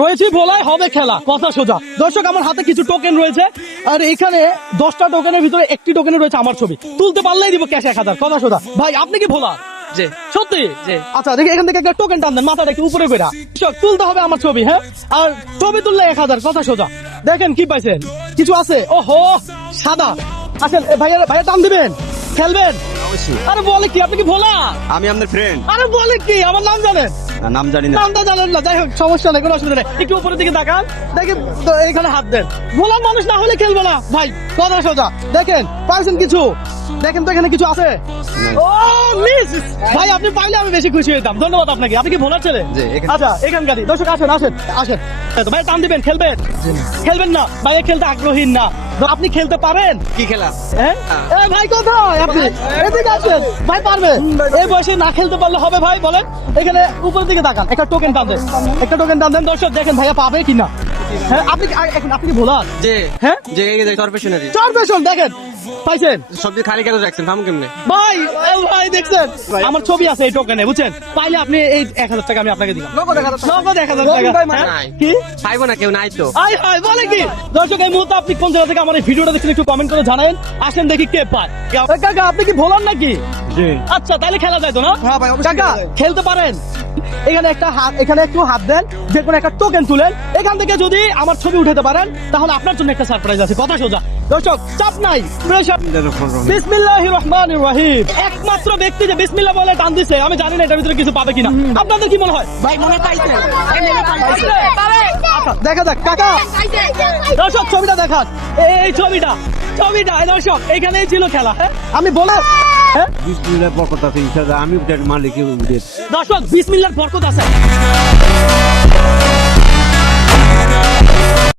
রয়েছে বলাই হবে খেলা, কথা সোজা। দর্শক আমার হাতে কিছু টোকেন রয়েছে, আর এখানে 10টা টোকেনের ভিতরে একটি টোকেনে রয়েছে আমার ছবি। তুলতে পারলেই দিব ক্যাশ 1000, কথা সোজা। ভাই আপনি কি ভোলা? জি সত্যি? জি। আচ্ছা দেখি এখান থেকে একটা টোকেন টান দেন, মাথাটা একটু উপরে করে। তুলতে হবে আমার ছবি, হ্যাঁ? আর ছবি তুললে 1000, কথা সোজা। দেখেন কি পাইছেন, কিছু আছে? ওহো সাদা। আসেন ভাইয়া, ভাইয়া টান দিবেন, খেলবেন? আরে বলে কি, আপনি কি ভোলা? আমি আপনার ফ্রেন্ড। আরে বলে কি, আমার নাম জানেন? নাম জানি না। নামটা জানেন না, যাই হোক সমস্যা নেই, কোনো অসুবিধা নেই। একটু উপরের দিকে তাকান, দেখেন তো এখানে হাত দেন। ভোলা মানুষ না হলে খেলবো না ভাই, কথা সোজা। দেখেন পাইছেন কিছু? দেখেন তো এখানে কিছু আছে। ও মিস ভাই, আপনি পাইলে আমি বেশি খুশি হইতাম। ধন্যবাদ আপনাকে। আপনি কি ভোলার ছেলে? জি, এখানে। আচ্ছা এখানকারই। দর্শক আসেন আসেন আসেন। তো ভাই টান দিবেন, খেলবেন? খেলবেন না ভাই, খেলতে আগ্রহী না। আপনি খেলতে পারেন? কি খেলা? হ্যাঁ? এ ভাই কোথায় আপনি? এদিকে আসেন ভাই, পারবে? এই বয়সে না খেলতে পারলে হবে ভাই, বলেন? এখানে উপরের দিকে তাকান, একটা টোকেন টান দেন, একটা টোকেন টান দেন। দর্শক দেখেন ভাইয়া পাবে কিনা। হ্যাঁ আপনি আপনি কি ভোলার? জি হ্যাঁ জি, এই যে কর্পোরেশনারি চার পেছন দেখেন, পাইছেন? সবজি খালি কেন রাখছেন, থাম কেমনে? ভাই ভাই দেখছেন আমার ছবি আছে এই টোকেনে, বুঝছেন? পাইলে আপনি এই 1000 টাকা আমি আপনাকে দিলাম, নগদ 1000 টাকা। হ্যাঁ? নাই। কি খাইবো না, কেউ নাই তো। আই হাই বলে কি? দর্শক এই মুহূর্তে আপনি কোন জায়গা থেকে আমার এই ভিডিওটা দেখছেন একটু কমেন্ট করে জানাবেন। আসেন দেখি কে পায়। কাকা আপনি কি ভোলার নাকি? জি। আচ্ছা তাহলে খেলা যায় তো না? হ্যাঁ ভাই, অবশ্যই কাকা খেলা যায়। খেলতে পারেন? এখানে একটা হাত, এখানে একটু হাত দেন, যে কোনো একটা টোকেন তুলেন। এখান থেকে যদি আমার ছবি উঠাতে পারেন তাহলে আপনার জন্য একটা সারপ্রাইজ আছে, কথা সোজা। দর্শক চাপ নাই, প্রেসার। বিসমিল্লাহির রহমানির রহিম। একমাত্র ব্যক্তি যে বিসমিল্লাহ বলে টান দিছে, আমি জানি না এটার ভিতরে কিছু পাবে কিনা। আপনাদের কি মনে হয়? ভাই মনে পাইছে। আচ্ছা দেখা যাক কাকা। দর্শক ছবিটা দেখান, এই ছবিটা ছবিটা দর্শক এখানেই ছিল খেলা। হ্যাঁ আমি বলে, হ্যাঁ বিসমিল্লাহ বরকত আছে ইনশাআল্লাহ। আমি মালিক। দর্শক বিসমিল্লাহর বরকত আছে।